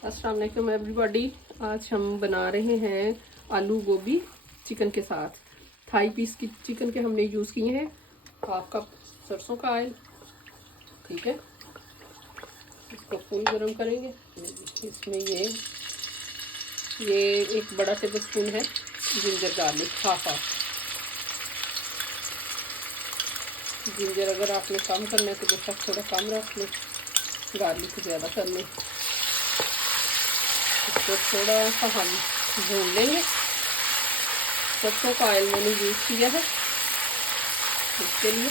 अस्सलाम वालेकुम एवरीबॉडी। आज हम बना रहे हैं आलू गोभी चिकन के साथ। थाई पीस की चिकन के हमने यूज़ किए हैं। हाफ कप सरसों का ऑयल, ठीक है। इसको फुल गरम करेंगे। इसमें ये एक बड़ा टेबल स्पून है जिंजर गार्लिक, हाफ जिंजर अगर आपने कम करना है तो बेशक थोड़ा कम रख लें, गार्लिक ज़्यादा कर लें। इसको थोड़ा सा हम भून लेंगे। सरसों का ऑयल मैंने यूज़ किया है इसके लिए।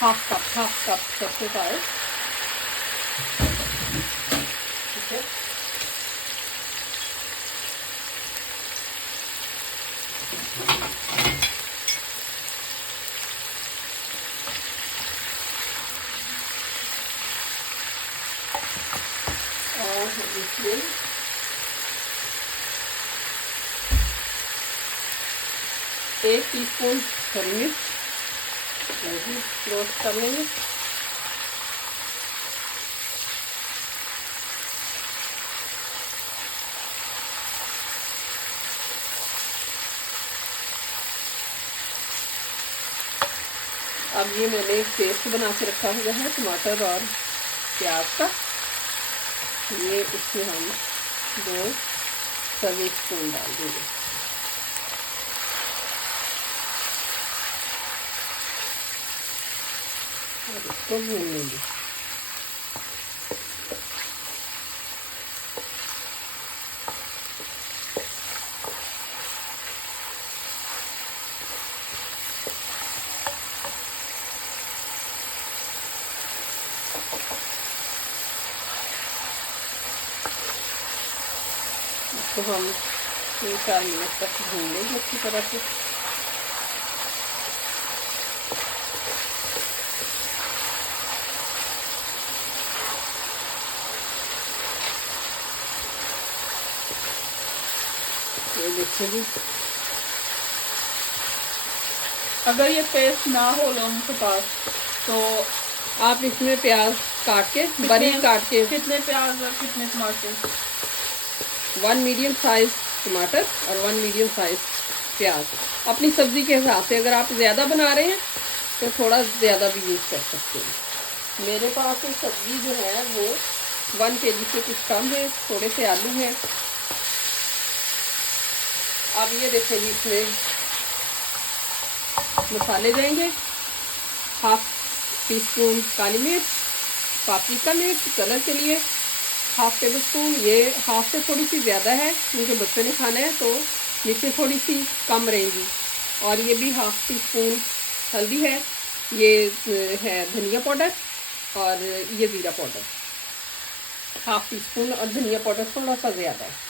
हाफ कप सरसों का ऑयल, ठीक है। और हम इसमें एक टीस्पून हरी मिर्च वो भी रोस्ट कर लेंगे। अब ये मैंने एक पेस्ट बना के रखा हुआ है टमाटर और प्याज का। ये इसमें हम 2 सर्विंग स्पून डाल देंगे। और इसको भून लेंगे। इसको हम 3-4 मिनट तक भून लेंगे अच्छी तरह से। ये देखिए, अगर ये पेस्ट ना हो लोगों के पास तो आप इसमें प्याज काट के बारीक काट के, कितने प्याज और कितने टमाटर? 1 मीडियम साइज टमाटर और 1 मीडियम साइज प्याज, अपनी सब्जी के हिसाब से। अगर आप ज़्यादा बना रहे हैं तो थोड़ा ज़्यादा भी यूज़ कर सकते हैं। मेरे पास तो सब्जी जो है वो 1 kg से कुछ कम है, थोड़े से आलू हैं। अब ये देखिए जी, इसमें मसाले जाएंगे। हाफ टीस्पून काली मिर्च, पापरिका मिर्च कलर के लिए, हाफ टेबल स्पून। ये हाफ से थोड़ी सी ज़्यादा है क्योंकि बच्चों ने खाना है तो नीचे थोड़ी सी कम रहेंगी। और ये भी हाफ टी स्पून हल्दी है। ये है धनिया पाउडर और ये ज़ीरा पाउडर, हाफ टी स्पून। और धनिया पाउडर थोड़ा सा ज़्यादा है।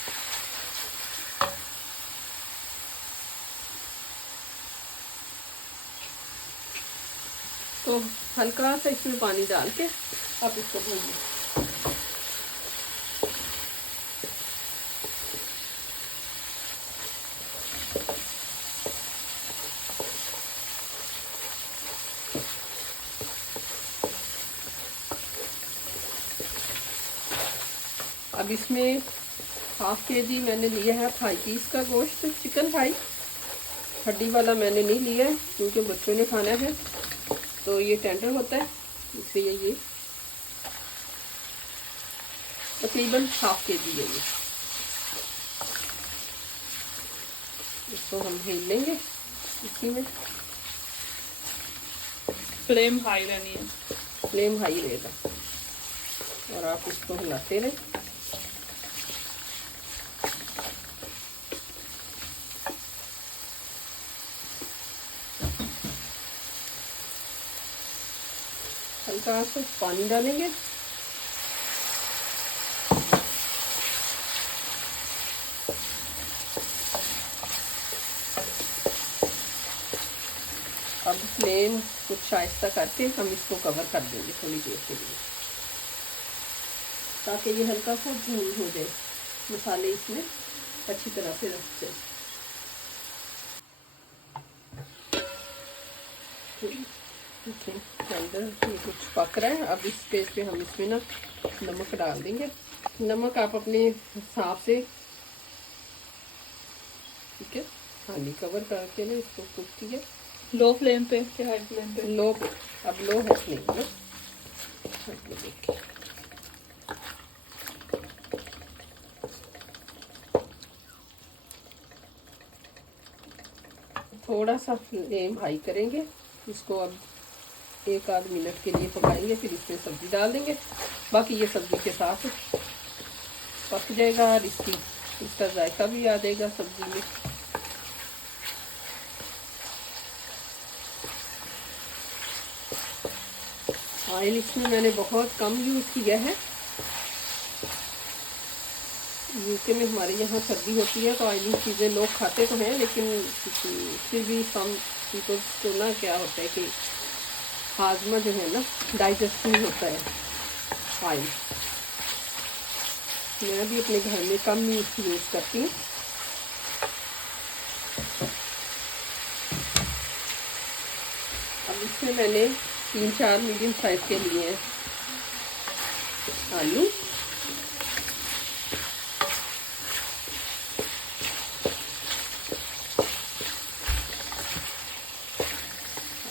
तो हल्का सा इसमें पानी डाल के अब इसको भूनिए। अब इसमें हाफ kg मैंने लिया है थाई पीस का गोश्त, चिकन थाई। हड्डी वाला मैंने नहीं लिया है क्योंकि बच्चों ने खाना है तो ये टेंडर होता है, इसलिए ये तकरीबन हाफ kg है ये। इसको हम हिल लेंगे। इसी में फ्लेम हाई रहनी है, फ्लेम हाई रहेगा और आप इसको हिलाते रहें। हल्का सा पानी डालेंगे। अब फ्लेम कुछ आहिस्ता करके हम इसको कवर कर देंगे थोड़ी देर के लिए, ताकि ये हल्का सा भून हो जाए, मसाले इसमें अच्छी तरह से रख जाए। ठीक है, अंदर ये कुछ पक रहा है। अब इस स्टेज पे हम इसमें ना नमक डाल देंगे। नमक आप अपने हिसाब से, ठीक है। हाँ जी, कवर करके ना इसको कुक किया। लो फ्लेम पे कि हाई फ्लेम पे? लो पे, अब लो है फ्लेम ना। देखिए थोड़ा सा फ्लेम हाई करेंगे इसको। अब 1 आध मिनट के लिए पकाएंगे, फिर इसमें सब्जी डाल देंगे। बाकी ये सब्जी के साथ पक जाएगा और इसका जायका भी आ जाएगा सब्जी में। ऑयल इसमें मैंने बहुत कम यूज़ किया है। यूके में हमारे यहाँ सर्दी होती है तो ऑयली चीज़ें लोग खाते तो हैं, लेकिन फिर भी सम पीपल को ना क्या होता है कि हाजमा जो है ना, डाइजेस्ट नहीं होता है ऑयल। मैं भी अपने घर में कम यूज़ करती हूँ। अब इसमें मैंने 3-4 मीडियम साइज के लिए आलू,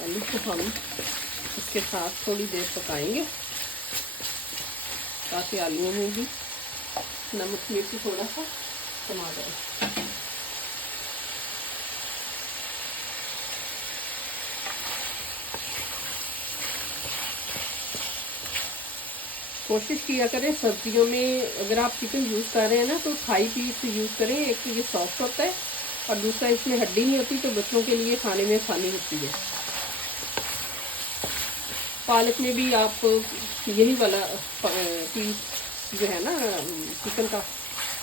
आलू को हम इसके साथ थोड़ी देर पकाएंगे ताकि आलूओं में भी नमक मिर्च थोड़ा सा समा जाए। कोशिश किया करें सब्जियों में, अगर आप चिकन यूज़ कर रहे हैं ना तो थाई पीस यूज़ करें। एक तो ये सॉफ्ट होता है और दूसरा इसमें हड्डी नहीं होती, तो बच्चों के लिए खाने में आसानी होती है। पालक में भी आप यही वाला पीस जो है ना चिकन का,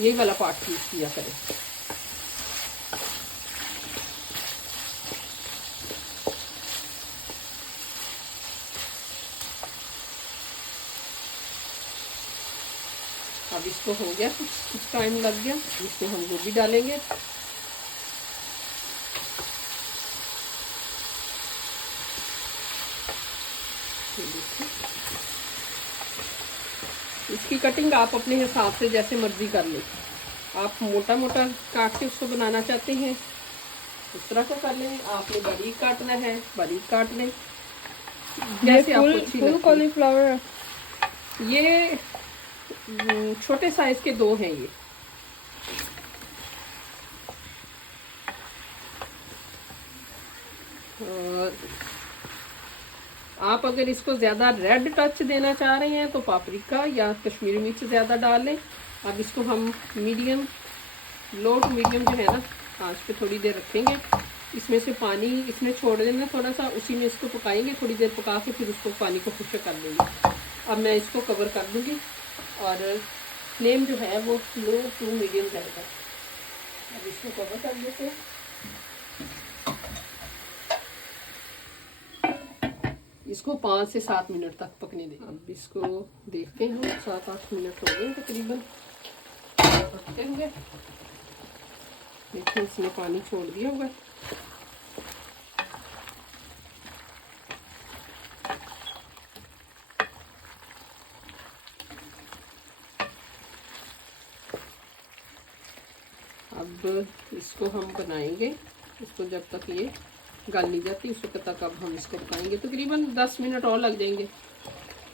यही वाला पार्ट यूज़ किया करें। अब इसको हो गया, कुछ टाइम लग गया। इसमें हम गोभी डालेंगे। इसकी कटिंग आप अपने हिसाब से जैसे मर्जी कर लें। आप मोटा मोटा काट के उसको बनाना चाहते हैं उस तरह का कर लें, आपने बारीक काटना है बारीक काट लें, जैसे आपको अच्छी लगती है। कॉलीफ्लावर है ये छोटे साइज के 2 हैं ये। और आप अगर इसको ज़्यादा रेड टच देना चाह रहे हैं तो पापरिका या कश्मीरी मिर्च ज़्यादा डाल लें। अब इसको हम मीडियम, लो टू मीडियम जो है ना आंच पे थोड़ी देर रखेंगे। इसमें से पानी इसमें छोड़ देना थोड़ा सा, उसी में इसको पकाएंगे। थोड़ी देर पका के फिर उसको पानी को खुश्क कर देंगे। अब मैं इसको कवर कर दूँगी और फ्लेम जो है वो लो टू मीडियम रहेगा। अब इसको कवर कर देते हैं। इसको 5 से 7 मिनट तक पकने दें। अब इसको देखते हैं, 7-8 मिनट हो गए तकरीबन पकते हुए। देखिए इसने पानी छोड़ दिया होगा। अब इसको हम बनाएंगे, इसको जब तक ये गल नहीं जाती उस वक्त तक अब हम इसको पकाएंगे। तकरीबन 10 मिनट और लग जाएंगे।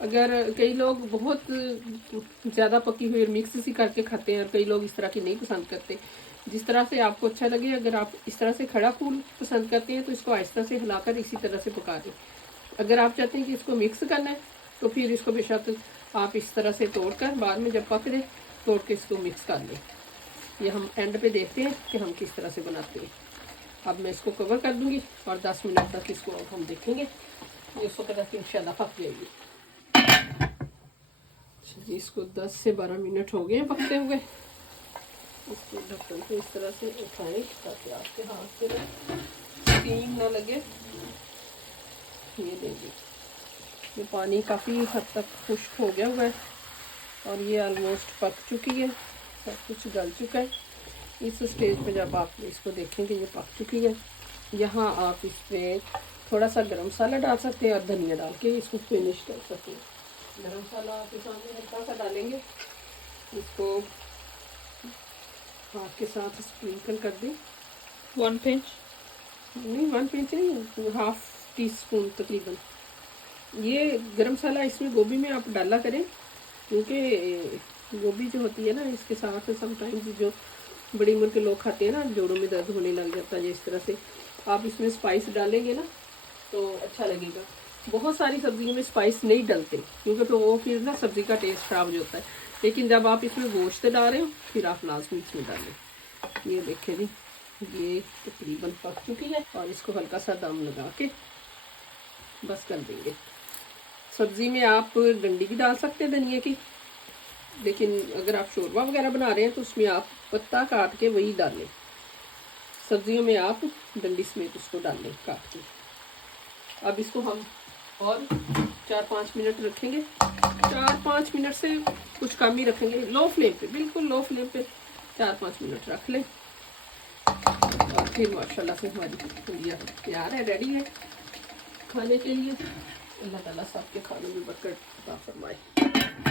अगर कई लोग बहुत ज़्यादा पकी हुई मिक्स सी करके खाते हैं और कई लोग इस तरह की नहीं पसंद करते, जिस तरह से आपको अच्छा लगे। अगर आप इस तरह से खड़ा फूल पसंद करते हैं तो इसको आहिस्ता से हिलाकर इसी तरह से पका दें। अगर आप चाहते हैं कि इसको मिक्स करना है तो फिर इसको बेशक आप इस तरह से तोड़ कर बाद में जब पक दे तोड़ के इसको मिक्स कर लें। ये हम एंड पे देखते हैं कि हम किस तरह से बनाते हैं। अब मैं इसको कवर कर दूंगी और 10 मिनट तक इसको अब हम देखेंगे। ये उस वक्त तक इंशाल्लाह पक जाएगी। जी इसको 10 से 12 मिनट हो गए हैं पकते हुए। इसको ढक्कन को इस तरह से उठाएं ताकि आपके हाथ से स्टीम ना लगे। ये देखिए ये पानी काफ़ी हद तक खुश्क हो गया हुआ है और ये ऑलमोस्ट पक चुकी है, सब कुछ गल चुका है। इस स्टेज पे जब आप इसको देखेंगे ये पक चुकी है, यहाँ आप इसमें थोड़ा सा गरम मसाला डाल सकते हैं और धनिया डाल के इसको फिनिश कर सकते हैं। गरम मसाला आपके सामने हल्का सा डालेंगे, इसको हाथ के साथ स्प्रिंकल कर दें। 1 पिंच नहीं 1 पिंच नहीं, 1/2 टीस्पून तकरीबन। ये गरम मसाला इसमें गोभी में आप डाला करें, क्योंकि गोभी जो होती है ना इसके साथ समटाइम्स जो बड़ी उम्र के लोग खाते हैं ना, जोड़ों में दर्द होने लग जाता है, इस तरह से आप इसमें स्पाइस डालेंगे ना तो अच्छा लगेगा। बहुत सारी सब्जियों में स्पाइस नहीं डालते, क्योंकि तो वो फिर ना सब्जी का टेस्ट खराब हो जाता है। लेकिन जब आप इसमें गोश्त डाल रहे हो फिर आप लाजमी इसमें डालें। ये देखें जी, ये तकरीबन पक चुकी है और इसको हल्का सा दम लगा के बस कर देंगे। सब्जी में आप डंडी भी डाल सकते हैं धनिया की, लेकिन अगर आप शोरबा वगैरह बना रहे हैं तो उसमें आप पत्ता काट के वही डालें। सब्जियों में आप डंडी समेत उसको डालें काट के। अब इसको हम और 4-5 मिनट रखेंगे। 4-5 मिनट से कुछ कम ही रखेंगे, लो फ्लेम पे, बिल्कुल लो फ्लेम पे 4-5 मिनट रख लें। और फिर माशाल्लाह से हमारी पूरियाँ तैयार है, रेडी है खाने के लिए। अल्लाह ताला सबके खाने में बरकत अता फरमाए।